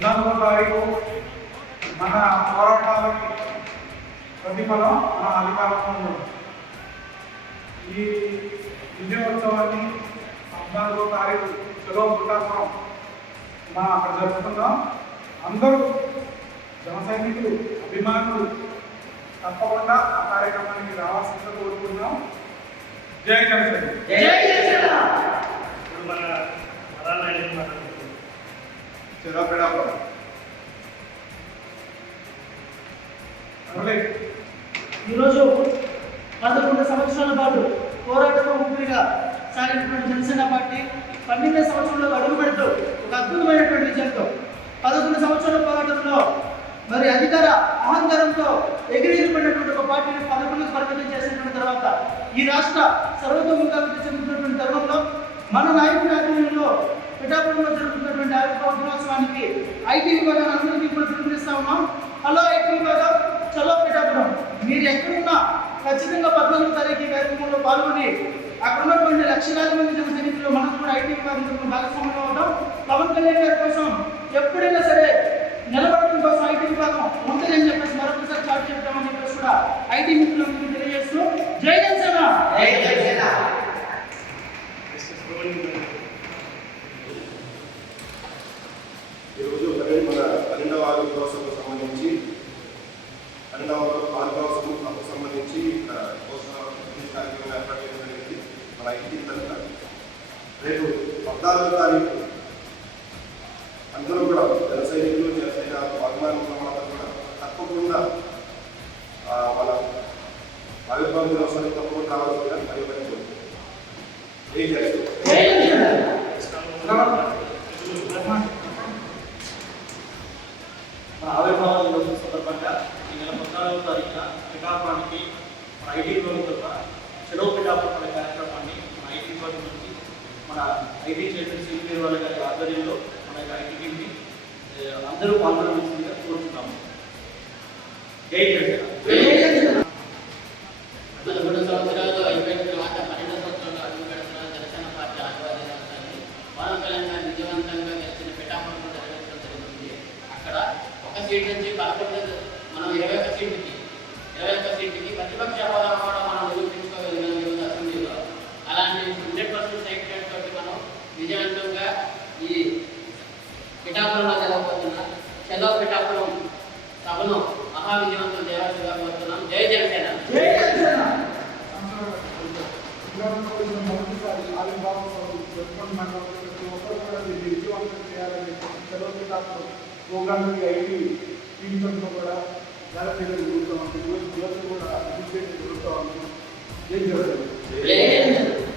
పద్నాలుగో తారీఖు మన పోరాటాలకి ప్రతిఫలం మన అధికారంలో. ఈ విజయోత్సవాన్ని పద్నాలుగో తారీఖు చలో బుల్లాపురం మనం అక్కడ జరుపుకుందాం అందరూ జన సైనికులు అభిమానులు తప్పకుండా ఆ కార్యక్రమానికి రావాల్సిందిగా కోరుకుంటున్నాం. జై జనసేన. ఇప్పుడు మన పదాలు మాట్లాడుతున్నాం ఈరోజు పదకొండు సంవత్సరాల పాటు పోరాటం ఊపిరిగా సాగినటువంటి జనసేన పార్టీ పన్నెండు సంవత్సరంలో అడుగు పెడుతూ ఒక అద్భుతమైనటువంటి విజయంతో పదకొండు సంవత్సరాల పోరాటంలో మరి అధికార అహంకారంతో ఎగిరిపడినటువంటి ఒక పార్టీని పదకొండుకు పరిమితం చేసినటువంటి తర్వాత ఈ రాష్ట్ర సర్వతోముఖాభివృద్ధి చెందుతున్నటువంటి తరుణంలో మన నాయకుడి ఆధ్వర్యంలో పిఠాపురంలో జరుగుతున్నటువంటి ఆవిర్భావ దినోత్సవానికి ఐటీ విభాగాన్ని అందరికీ కూడా పిలుపునిస్తా ఉన్నాం. హలో ఐటీ విభాగం. చలో పిఠాపురం మీరు ఎక్కడున్నా ఖచ్చితంగా పద్నాలుగు తారీఖు ఈ కార్యక్రమంలో పాల్గొని అక్కడ ఉన్నటువంటి లక్షలాది మంది జన సైనికులు మనం కూడా ఐటీ విభాగం తరపున భాగస్వామ్యం అవుతాం. పవన్ కళ్యాణ్ గారి కోసం ఎప్పుడైనా సరే నిలబడటం కోసం ఐటీ విభాగం ఉంటుందని చెప్పేసి మరొకసారి చాటు చెప్తామని చెప్పేసి కూడా ఐటీ మిత్రులందరికీ తెలియజేస్తూ జై జనసేన ఈరోజు మరి మన పన్నెండవ ఆవిర్భావసభకు సంబంధించి పన్నెండవ ఆవిర్భావసభకు సంబంధించి ఇక్కడ పోషణ కార్యక్రమం ఏర్పాటు చేయడం జరిగింది. మన ఇంటి తరఫున రేపు పద్నాలుగో తారీఖు అందరూ కూడా జన సైనికులు జనసేన అభిమానులు ఉన్న వాళ్ళందరూ కూడా తప్పకుండా ఆ, మన ఆవిర్భావ దినోత్సవానికి తప్పకుండా రావాల్సిందిగా మరి చేస్తారు జై జనసేన మన ఆవిర్భావ దినోత్సవం సందర్భంగా ఈ నెల పద్నాలుగో తారీఖున పిఠాపురానికి మన ఐటీ విభాగం చెడో చెలో పిఠాపురం అనే కార్యక్రమాన్ని మన ఐటీ విభాగం నుంచి మన ఐటీ చైర్మన్ సిపి వాళ్ళ గారి ఆధ్వర్యంలో మన యొక్క ఐటీ టీమ్ని అందరూ పాల్గొనవలసిందిగా కోరుతున్నాము జై జగన్ జై జనసేన పదకొండు సంవత్సరాలు అయిపోయిన తర్వాత పన్నెండు సంవత్సరాలు అడుగు పెడుతున్న జనసేన పార్టీ ఆధ్వర్యంలో పవన్ కళ్యాణ్ గారు విజయవంతంగా గెలిచిన పిఠాపురంలో జరగడం జరుగుతుంది అక్కడ ఒక సీట్ నుంచి పదకొండు మనం ఇరవై ఒక్క సీటుకి ఇరవై ఒక్క సీటుకి ప్రతిపక్ష హోదా కూడా మనం నిరూపించుకోగలిగిన ఈరోజు అసెంబ్లీలో అలాంటి హండ్రెడ్ పర్సెంట్ సైక్రెట్ తోటి మనం విజయవంతంగా ఈ పిఠాపురంలో జరగబోతున్న చలో పిఠాపురం సభను మహావిజయవంతం విజయవంతం కోరుతున్నాం జై జనసేన. జై జనసేన! మొదటిసారి ఆవిర్భావం జరుపుకుంటున్నాం కాబట్టి ప్రతి ఒక్కరు కూడా విజయవంతం చేయాలని సెలవు ప్రోగ్రామ్కి ఐటీ టీమ్స్ అంతా కూడా జాగ్రత్తగా జరుగుతూ ఉంటుంది యువత కూడా అభివృద్ధి జరుగుతూ ఉంటుంది ఏం జరుగుతుంది?